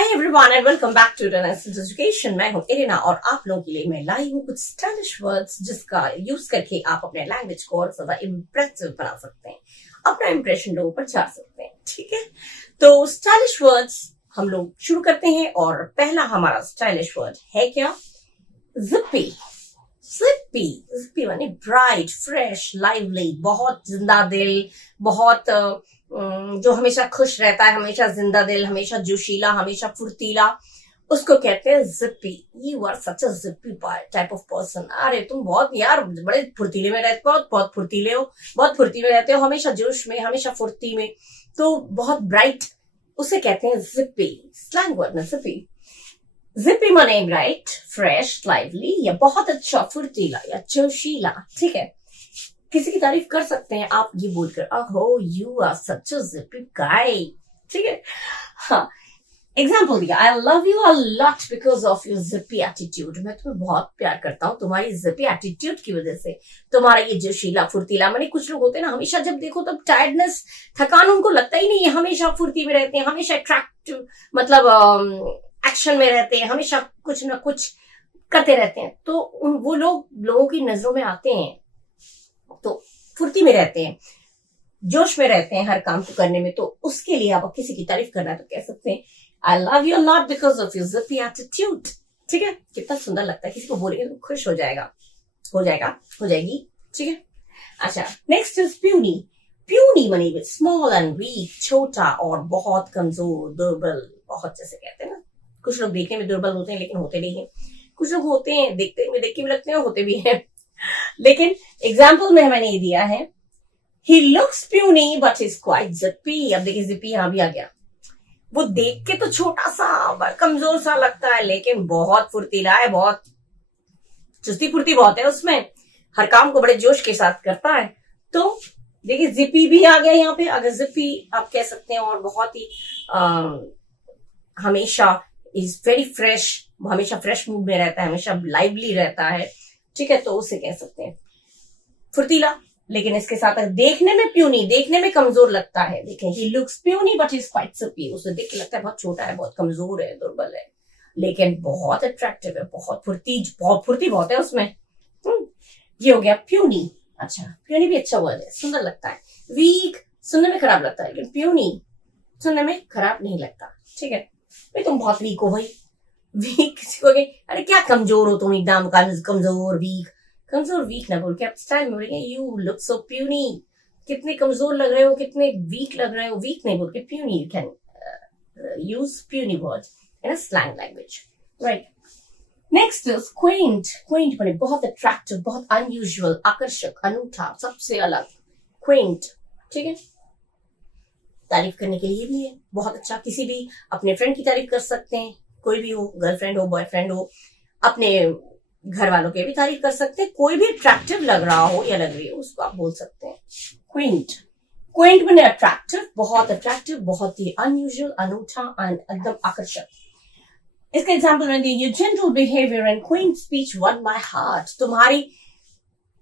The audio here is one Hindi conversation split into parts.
Hi everyone and welcome back to education. मैं हूं इरिना और आप लोगों के लिए मैं लाई हूं कुछ स्टाइलिश वर्ड्स जिसका यूज करके आप अपने लैंग्वेज को और ज्यादा इम्प्रेसिव बना सकते हैं, अपना इंप्रेशन लोगों पर छाड़ सकते हैं। ठीक है, तो स्टाइलिश वर्ड्स हम लोग शुरू करते हैं और पहला हमारा स्टाइलिश वर्ड है क्या? जिप्पी। जिप्पी जिप्पी माने ब्राइट, फ्रेश, लाइवली, बहुत जिंदा दिल, बहुत जो हमेशा खुश रहता है, हमेशा जिंदा दिल, हमेशा जोशीला, हमेशा फुर्तीला, उसको कहते हैं zippy. You are such a zippy type of person. अरे तुम बहुत यार बड़े फुर्तीले में रहते हो, बहुत फुर्तीले हो, बहुत फुर्ती में रहते हो, हमेशा जोश में, हमेशा फुर्ती में, तो बहुत ब्राइट, उसे कहते हैं जिप्पी। स्लैंग वर्ड में जिप्पी। जिप्पी माने ब्राइट, फ्रेश, लाइवली या बहुत अच्छा, फुर्तीला या जोशीला। ठीक है, किसी की तारीफ कर सकते हैं आप ये बोलकर, oh you are such a जिप्पी गाय। ठीक है, हाँ, एग्जाम्पल दिया, I love you a lot because of your zippy attitude. मैं तुम्हें बहुत प्यार करता हूँ तुम्हारी जिप्पी एटीट्यूड की वजह से, तुम्हारा ये जोशीला फुर्तीला। मैंने कुछ लोग होते हैं ना, हमेशा जब देखो तब टायर्डनेस, थकान उनको लगता ही नहीं है, हमेशा फुर्ती में रहते हैं, हमेशा अट्रैक्टिव मतलब एक्शन में रहते हैं, हमेशा कुछ ना कुछ करते रहते हैं, तो वो लोगों की नजरों में आते हैं, तो फुर्ती में रहते हैं, जोश में रहते हैं हर काम को करने में। तो उसके लिए आप किसी की तारीफ करना है तो कह सकते हैं, I love you lot because of your zippy attitude. ठीक है, कितना सुंदर लगता है, किसी को बोलेंगे तो खुश हो जाएगा, हो जाएगी। ठीक है, अच्छा, next is puny. Puny money with small and weak, छोटा और बहुत कमजोर, दुर्बल, बहुत, जैसे कहते हैं ना, कुछ लोग देखने में दुर्बल होते हैं लेकिन होते भी हैं, कुछ लोग होते हैं देख के भी लगते हैं, होते भी हैं। लेकिन एग्जाम्पल में मैंने ये दिया है, he looks puny but is quite zippy। अब देखिए zippy यहां भी आ गया, वो देख के तो छोटा सा कमजोर सा लगता है लेकिन बहुत फुर्तीला है, बहुत चुस्ती फुर्ती बहुत है उसमें, हर काम को बड़े जोश के साथ करता है। तो देखिए जिप्पी भी आ गया यहाँ पे, अगर जिप्पी आप कह सकते हैं, और बहुत ही हमेशा इज वेरी फ्रेश, हमेशा फ्रेश मूड में रहता है, हमेशा लाइवली रहता है। ठीक है, तो उसे कह सकते हैं फुर्तीला, लेकिन इसके साथ देखने में प्यूनी, देखने में कमजोर लगता है। देखें, he looks puny but is quite zippy, उसे देख के लगता है बहुत छोटा है, बहुत कमजोर है, दुर्बल है, लेकिन बहुत अट्रैक्टिव है, बहुत फुर्ती बहुत है उसमें। ये हो गया प्यूनी। अच्छा, प्यूनी भी अच्छा वर्ड है, सुंदर लगता है। वीक सुनने में खराब लगता है, लेकिन प्यूनी सुनने में खराब नहीं लगता। ठीक है, भाई तुम बहुत वीक हो भाई, वीक किसी को अरे क्या कमजोर हो तुम, एकदम कमजोर वीक ना बोल के आप स्टाइल में बोलेंगे, यू लुक सो प्यूनी, कितने कमजोर लग रहे हो, कितने वीक लग रहे हो। वीक नहीं बोल के puny, you can use puny word in a slang language, right. Next is Quint. Quint माने बहुत अट्रैक्टिव, बहुत अनयूजुअल, आकर्षक, अनूठा, सबसे अलग, क्वेंट। ठीक है, तारीफ करने के लिए भी है, बहुत अच्छा, किसी भी अपने फ्रेंड की तारीफ कर सकते हैं, कोई भी हो, गर्लफ्रेंड हो, बॉयफ्रेंड हो, अपने घर वालों की भी तारीफ कर सकते हैं, कोई भी अट्रैक्टिव लग रहा हो या लग रही हो उसको आप बोल सकते हैं क्विंट। क्विंट मैंने अट्रैक्टिव, बहुत ही अनयूजुअल, अनूठा एंड एकदम आकर्षक। इसका एग्जाम्पल मैंने दिया, your gentle behaviour and Quint speech one my heart. तुम्हारी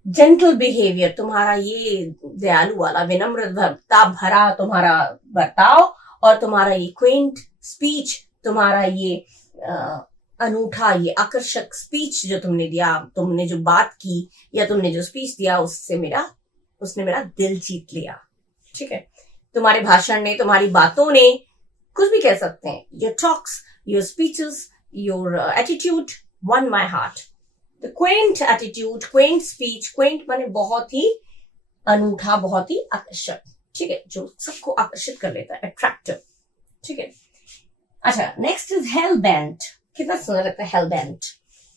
जेंटल बिहेवियर, तुम्हारा ये दयालु वाला, विनम्रता भरा तुम्हारा बर्ताव, और तुम्हारा ये क्विंट स्पीच, तुम्हारा ये अनूठा, ये आकर्षक स्पीच जो तुमने दिया, तुमने जो बात की या तुमने जो स्पीच दिया, उसने मेरा दिल जीत लिया। ठीक है, तुम्हारे भाषण ने, तुम्हारी बातों ने, कुछ भी कह सकते हैं, your talks, your speeches, your attitude one my heart. The Quint attitude, Quint speech, Quint माने बहुत ही अनूठा, बहुत ही आकर्षक। ठीक है, जो सबको आकर्षित कर लेता है, अट्रैक्टिव। ठीक है, अच्छा, नेक्स्ट इज हेल बेंट। कितना सुंदर लगता है हेल बेंट।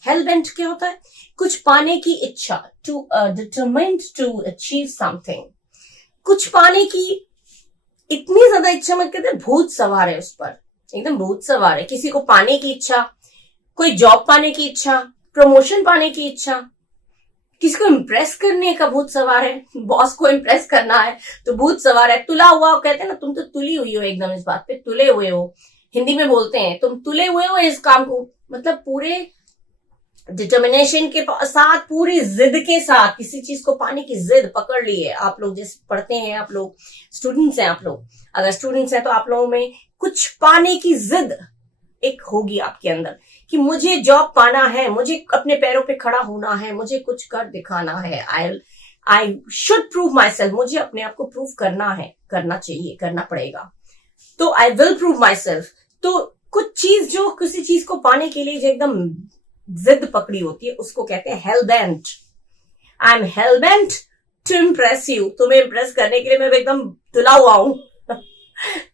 हेल बेंट क्या होता है? कुछ पाने की इच्छा, to determined to achieve something. कुछ पाने की इतनी ज्यादा इच्छा, मत कहते भूत सवार है उस पर, एकदम भूत सवार है। किसी को पाने की इच्छा, कोई जॉब पाने की इच्छा, प्रमोशन पाने की इच्छा, किसी को इम्प्रेस करने का भूत सवार है, बॉस को इम्प्रेस करना है तो भूत सवार है, तुला हुआ, कहते हैं ना, तुम तो तुली हुई हो, एकदम इस बात पे तुले हुए हो, हिंदी में बोलते हैं तुम तुले हुए हो इस काम को, मतलब पूरे डिटर्मिनेशन के साथ, पूरी जिद के साथ किसी चीज को पाने की जिद पकड़ ली है। आप लोग जैसे पढ़ते हैं, आप लोग स्टूडेंट्स हैं, आप लोग अगर स्टूडेंट्स हैं तो आप लोगों में कुछ पाने की जिद एक होगी आपके अंदर कि मुझे जॉब पाना है, मुझे अपने पैरों पे खड़ा होना है, मुझे कुछ कर दिखाना है, I should prove my self, मुझे अपने आप को प्रूव करना है, करना चाहिए, करना पड़ेगा, तो I will prove my self. तो कुछ चीज जो किसी चीज को पाने के लिए जो एकदम जिद पकड़ी होती है उसको कहते हैं hell bent. I am hell bent to impress you, तुम्हें इम्प्रेस करने के लिए मैं एकदम तुला हुआ हूं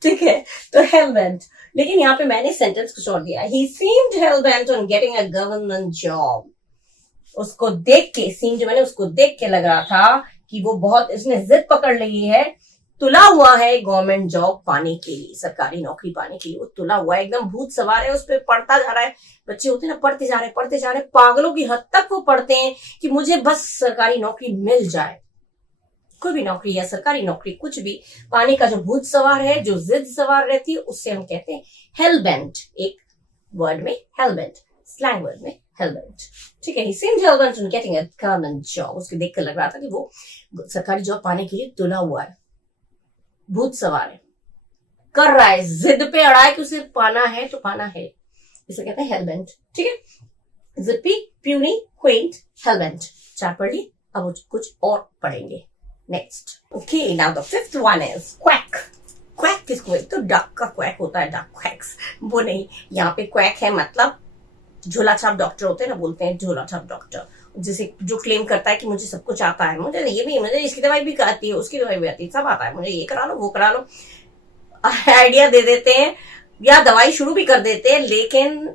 ठीक है, तो हेल बेंट। लेकिन यहाँ पे मैंने सेंटेंस कुछ और दिया, he seemed hell bent on getting a government job. उसको देख के, सीम्ड मैंने उसको देख के लग रहा था कि वो बहुत, इसने जिद पकड़ ली है, तुला हुआ है गवर्नमेंट जॉब पाने के लिए, सरकारी नौकरी पाने के लिए वो तुला हुआ है, एकदम भूत सवार है उस पर, पढ़ता जा रहा है। बच्चे होते हैं ना, पढ़ते जा रहे पागलों की हद तक वो पढ़ते हैं कि मुझे बस सरकारी नौकरी मिल जाए, कोई भी नौकरी या सरकारी नौकरी कुछ भी पाने का जो भूत सवार है, जो जिद सवार रहती है, उससे हम कहते हैं हेलबेंट। एक वर्ड में हेलबेंट, स्लैंग वर्ड में हेलबेंट, ठीक है। He seemed hellbent on getting a government job. उसके देखकर लग रहा था कि वो सरकारी जॉब पाने के लिए तुला हुआ है, भूत सवार है, कर रहा है, जिद पे अड़ा है कि उसे पाना है तो पाना है, इसे कहते हैं हेलबेंट, ठीक है। जिप्पी, प्यूनी, क्वेंट, हेलबेंट, चार पढ़ ली, अब कुछ और पढ़ेंगे next. Okay, now the fifth one is quack. Quack किसको, एक तो डक का क्वैक होता है, डक क्वैक्स, वो नहीं, यहाँ पे क्वैक है मतलब झोला छाप डॉक्टर होते हैं ना, बोलते हैं झोला छाप डॉक्टर, जिसे जो क्लेम करता है कि मुझे सब कुछ आता है, मुझे ये भी, मुझे इसकी दवाई भी आती है, उसकी दवाई भी आती है, सब आता है, मुझे ये करा लो वो करा लो, आइडिया दे देते हैं या दवाई शुरू भी कर देते हैं, लेकिन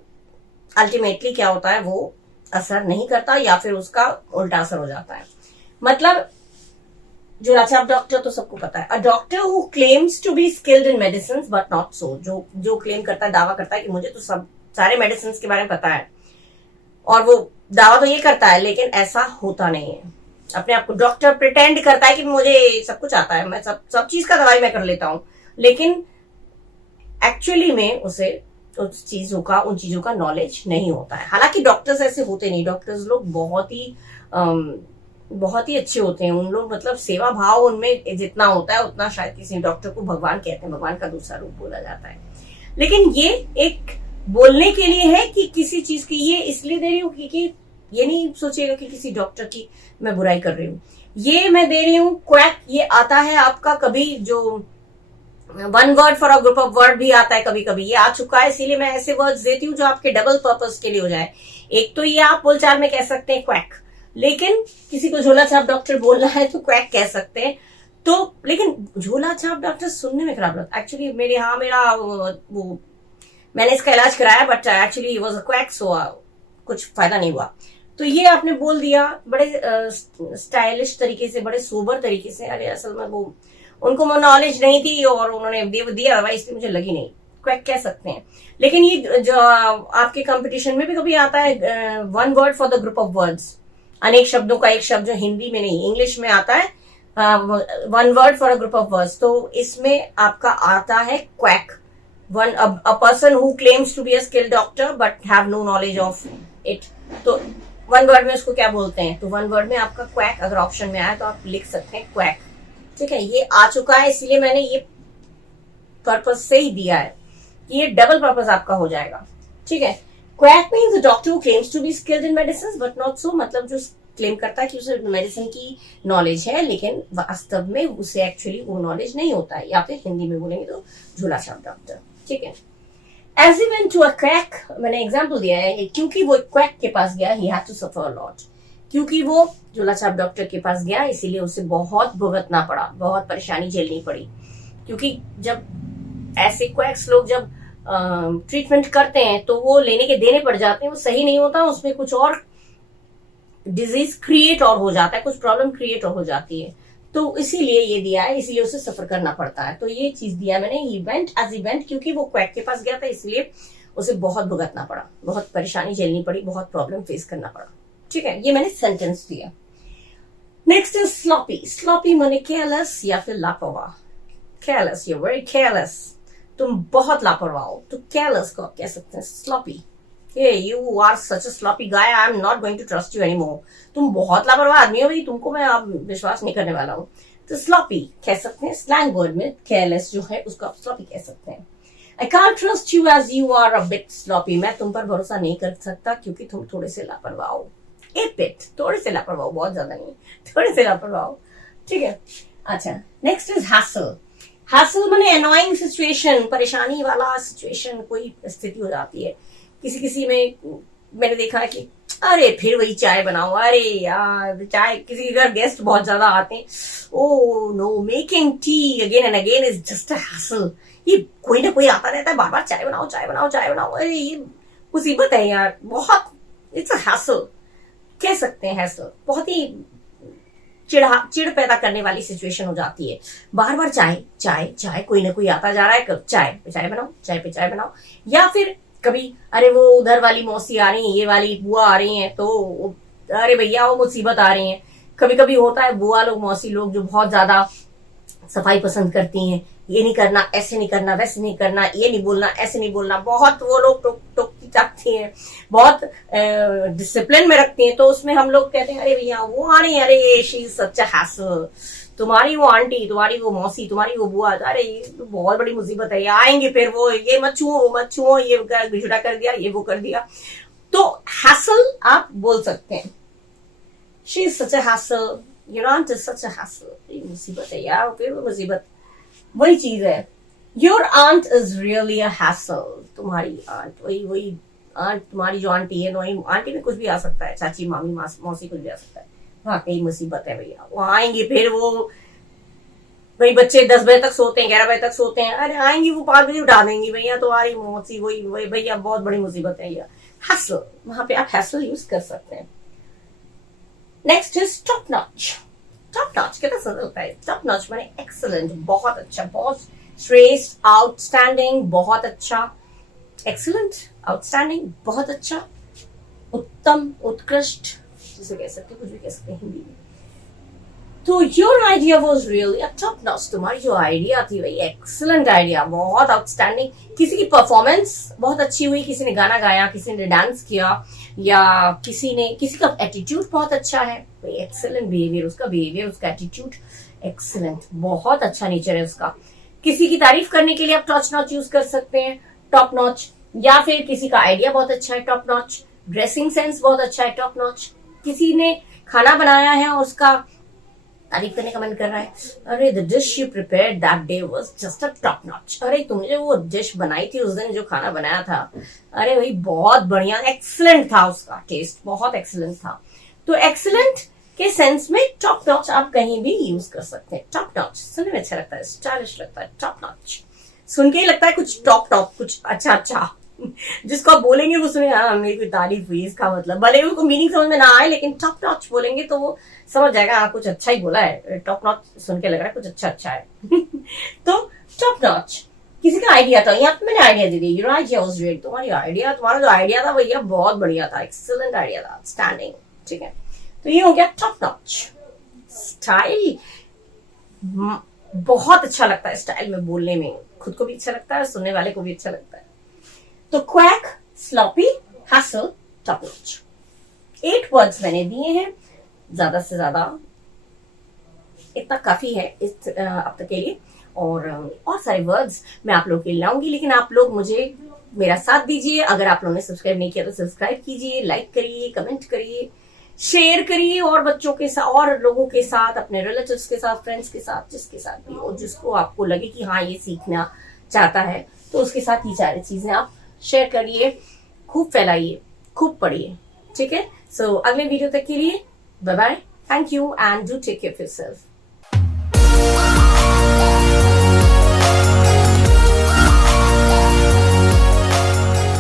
अल्टीमेटली क्या होता है, वो असर नहीं करता या फिर उसका उल्टा असर हो जाता है। मतलब झोला छाप डॉक्टर तो सबको पता है, a doctor who claims to be skilled in medicine but not so, जो क्लेम करता है, दावा करता है कि मुझे तो सब सारे मेडिसिन के बारे में पता है, और वो दावा तो ये करता है लेकिन ऐसा होता नहीं है, अपने आप को डॉक्टर प्रिटेंड करता है कि मुझे सब कुछ आता है, मैं सब चीज का दवाई मैं कर लेता हूं, लेकिन एक्चुअली में उसे उन चीजों का नॉलेज नहीं होता है। हालांकि डॉक्टर्स ऐसे होते नहीं, डॉक्टर्स लोग बहुत ही अच्छे होते हैं, उन लोग मतलब सेवा भाव उनमें जितना होता है उतना शायद किसी डॉक्टर को भगवान कहते हैं, भगवान का दूसरा रूप बोला जाता है। लेकिन ये एक बोलने के लिए है कि किसी चीज की, ये इसलिए दे रही हूँ कि ये नहीं सोचिएगा कि किसी डॉक्टर की मैं बुराई कर रही हूँ, ये मैं दे रही हूँ क्वैक। ये आता है आपका कभी, जो one word for a group of word भी आता है कभी कभी, ये आ चुका है, इसीलिए मैं ऐसे वर्ड्स देती हूँ जो आपके डबल पर्पस के लिए हो जाए। एक तो ये आप बोलचाल में कह सकते हैं क्वैक, लेकिन किसी को झोला छाप डॉक्टर बोलना है तो क्वैक कह सकते हैं। तो लेकिन झोला छाप डॉक्टर सुनने में खराब लगता है, एक्चुअली वो मैंने इसका इलाज कराया but actually was a quack, so कुछ फायदा नहीं हुआ। तो ये आपने बोल दिया बड़े स्टाइलिश तरीके से, बड़े सोबर तरीके से, अरे असल में वो उनको नॉलेज नहीं थी और उन्होंने दिया दवाई, इसलिए मुझे लगी नहीं, क्वैक कह सकते हैं। लेकिन ये जो आपके कंपटीशन में भी कभी आता है, one word for the group of words, अनेक शब्दों का एक शब्द, जो हिंदी में नहीं इंग्लिश में आता है, one word for a group of words, तो इसमें आपका आता है quack. a person who claims to be a skilled doctor but have no knowledge of it, तो वन वर्ड में उसको क्या बोलते हैं, तो वन वर्ड में आपका क्वैक अगर ऑप्शन में आया तो आप लिख सकते हैं क्वैक, ठीक है। ये आ चुका है, इसलिए मैंने ये पर्पस से ही दिया है कि ये डबल पर्पस आपका हो जाएगा, ठीक है। Quack means the doctor who claims to be skilled in medicine but not so, मतलब जो क्लेम करता है कि उसे मेडिसिन की नॉलेज है लेकिन वास्तव में उसे एक्चुअली वो नॉलेज नहीं होता है, या फिर हिंदी में बोलेंगे तो झोला छाप डॉक्टर, ठीक है। As he went to a quack, मैंने एग्जाम्पल दिया है, क्योंकि वो क्वैक के पास गया, he had to suffer a lot, क्योंकि वो झोला छाप डॉक्टर के पास गया इसीलिए उसे बहुत भुगतना पड़ा, बहुत परेशानी झेलनी पड़ी, क्योंकि जब ऐसे क्वैक्स लोग जब ट्रीटमेंट करते हैं तो वो लेने के देने पड़ जाते हैं, वो सही नहीं होता, उसमें कुछ और डिजीज क्रिएट और हो जाता है, कुछ प्रॉब्लम क्रिएट और हो जाती है, तो इसीलिए ये दिया है, इसीलिए उसे सफर करना पड़ता है। तो ये चीज दिया मैंने, इवेंट क्योंकि वो क्वैक के पास गया था इसलिए उसे बहुत भुगतना पड़ा, बहुत परेशानी झेलनी पड़ी, बहुत प्रॉब्लम फेस करना पड़ा, ठीक है। ये मैंने सेंटेंस दिया। Next is sloppy. स्लॉपी माने केयरलेस या फिर लापरवाह। केयरलेस, यू वेरी केयरलेस, तुम बहुत लापरवाह हो, तो केयरलेस को आप कह सकते हैं sloppy. Hey, you are such a sloppy guy. I am not going to trust you anymore. तुम बहुत लापरवाह आदमी हो भाई, तुमको मैं अब विश्वास नहीं करने वाला हूँ। तो स्लॉपी कह सकते हैं, स्लैंग वर्ड में केयरलेस जो है उसको आप स्लॉपी कह सकते हैं। I can't trust you as you are a bit sloppy, मैं तुम पर भरोसा नहीं कर सकता क्योंकि तुम थोड़े से लापरवाह हो। ए बिट, थोड़े से लापरवाह, बहुत ज्यादा नहीं, थोड़े से लापरवाह हो, ठीक है। अच्छा, नेक्स्ट इज हैसल। हैसल माने अनोइंग सिचुएशन, परेशानी वाला सिचुएशन, कोई स्थिति हो जाती है किसी किसी में। मैंने देखा है कि अरे फिर वही चाय बनाओ, अरे यार चाय, किसी के घर गेस्ट बहुत ज्यादा आते हैं, oh no, making tea again and again is just a hassle. ये कोई ना कोई आता रहता है, बार बार चाय बनाओ चाय बनाओ चाय बनाओ, अरे ये मुसीबत है यार, बहुत, इट्स अ हैसल कह सकते हैं। हैसल बहुत ही चिड़ पैदा करने वाली सिचुएशन हो जाती है। बार बार चाय चाय चाय, कोई ना कोई आता जा रहा है, चाय पे चाय बनाओ, चाय पे चाय बनाओ। या फिर कभी अरे वो उधर वाली मौसी आ रही है, ये वाली बुआ आ रही है, तो अरे भैया वो मुसीबत आ रही है। कभी कभी होता है बुआ लोग, मौसी लोग जो बहुत ज्यादा सफाई पसंद करती हैं, ये नहीं करना, ऐसे नहीं करना, वैसे नहीं करना, ये नहीं बोलना, ऐसे नहीं बोलना, बहुत वो लोग टोकती टाकती हैं, बहुत डिसिप्लिन में रखती हैं। तो उसमें हम लोग कहते हैं अरे भैया वो आ रही है, अरे she is such a hassle, तुम्हारी वो आंटी, तुम्हारी वो मौसी, तुम्हारी वो बुआ, अरे ये तो बहुत बड़ी मुसीबत है, ये आएंगे फिर वो ये मत छुओ, वो मत छुओ, ये झूठा कर दिया, ये वो कर दिया। तो हैसल आप बोल सकते हैं, she is such a hassle, your aunt is such a hassle, ये मुसीबत है यार, फिर वो मुसीबत, वही चीज है। Your aunt is really a hassle, तुम्हारी आंट, वही आंट, तुम्हारी जो आंटी है, वही आंटी में कुछ भी आ सकता है, चाची, मामी, मौसी, कुछ भी आ सकता है। हाँ, कई मुसीबत है भैया, वो आएंगी फिर वो, भाई बच्चे 10 बजे तक सोते हैं, 11 बजे तक सोते हैं, अरे आएंगी वो 5 बजे उठा देंगी, भैया तुम्हारी मौसी, वही भैया बहुत बड़ी मुसीबत है भैया। हैसल, वहां पे आप हैसल यूज कर सकते हैं। Next is top notch. Top notch कितना सुंदर होता है। टॉप नॉच माने एक्सीलेंट, बहुत अच्छा, बहुत श्रेष्ठ, आउटस्टैंडिंग, बहुत अच्छा, एक्सीलेंट, आउटस्टैंडिंग, बहुत अच्छा, उत्तम, उत्कृष्ट, जिसे कह सकते, कुछ भी कह सकते हैं हिंदी में। तो your idea was really a top notch, तुम्हारी जो आइडिया थी वही एक्सीलेंट आइडिया, बहुत आउटस्टैंडिंग। किसी की परफॉर्मेंस बहुत अच्छी हुई, किसी ने गाना गाया, किसी ने डांस किया, या किसी का एटीट्यूड बहुत अच्छा है, एक्सीलेंट बिहेवियर, उसका बिहेवियर, उसका एटीट्यूड एक्सीलेंट, बहुत अच्छा नेचर है उसका। किसी की तारीफ करने के लिए आप टॉप नॉच यूज कर सकते हैं, टॉप नॉच। या फिर किसी का आइडिया बहुत अच्छा है, टॉप नॉच। ड्रेसिंग सेंस बहुत अच्छा है, टॉप नॉच। किसी ने खाना बनाया है और उसका तारीफ करने का मन कर रहा है, अरे the dish you prepared that day was just a top notch, अरे तुमने वो डिश बनाई थी उस दिन, जो खाना बनाया था, अरे भाई बहुत बढ़िया, एक्सीलेंट था, उसका टेस्ट बहुत एक्सीलेंट था। तो एक्सीलेंट के सेंस में टॉप नॉच आप कहीं भी यूज कर सकते हैं। टॉप नॉच सुनने में अच्छा लगता है, स्टाइलिश लगता है, टॉप नॉच सुन के ही लगता है कुछ टॉप, कुछ अच्छा अच्छा, जिसको आप बोलेंगे वो सुने, हाँ मेरी कोई तारीफ हुई, इसका मतलब भले ही उसको मीनिंग समझ में ना आए, लेकिन टॉप नॉच बोलेंगे तो वो समझ जाएगा, हाँ कुछ अच्छा ही बोला है, टॉप नॉच सुन के लग रहा है कुछ अच्छा है। तो टॉप नॉच, किसी का आइडिया था, यहाँ पे मैंने idea they the, your idea was great, तुम्हारा जो आइडिया था भैया बहुत बढ़िया था, एक्सीलेंट आइडिया था, स्टैंडिंग, ठीक है। तो ये हो गया टॉप नॉच। स्टाइल बहुत अच्छा लगता है, स्टाइल में बोलने में खुद को भी अच्छा लगता है, सुनने वाले को भी अच्छा लगता है। तो quack, sloppy, hassle, top notch, 8 words मैंने दिए हैं, ज्यादा से ज्यादा इतना काफी है इस अब तक के लिए, और सारे वर्ड्स मैं आप लोग के लिए लाऊंगी, लेकिन आप लोग मुझे मेरा साथ दीजिए। अगर आप लोगों ने सब्सक्राइब नहीं किया तो सब्सक्राइब कीजिए, लाइक करिए, कमेंट करिए, शेयर करिए, और बच्चों के साथ, और लोगों के साथ, अपने रिलेटिव्स के साथ, फ्रेंड्स के साथ, जिसके साथ भी हो, जिसको आपको लगे कि हाँ ये सीखना चाहता है, तो उसके साथ ये सारी चीजें आप शेयर करिए, खूब फैलाइए, खूब पढ़िए, ठीक है। सो अगले वीडियो तक के लिए bye bye, thank you and do take care of yourself.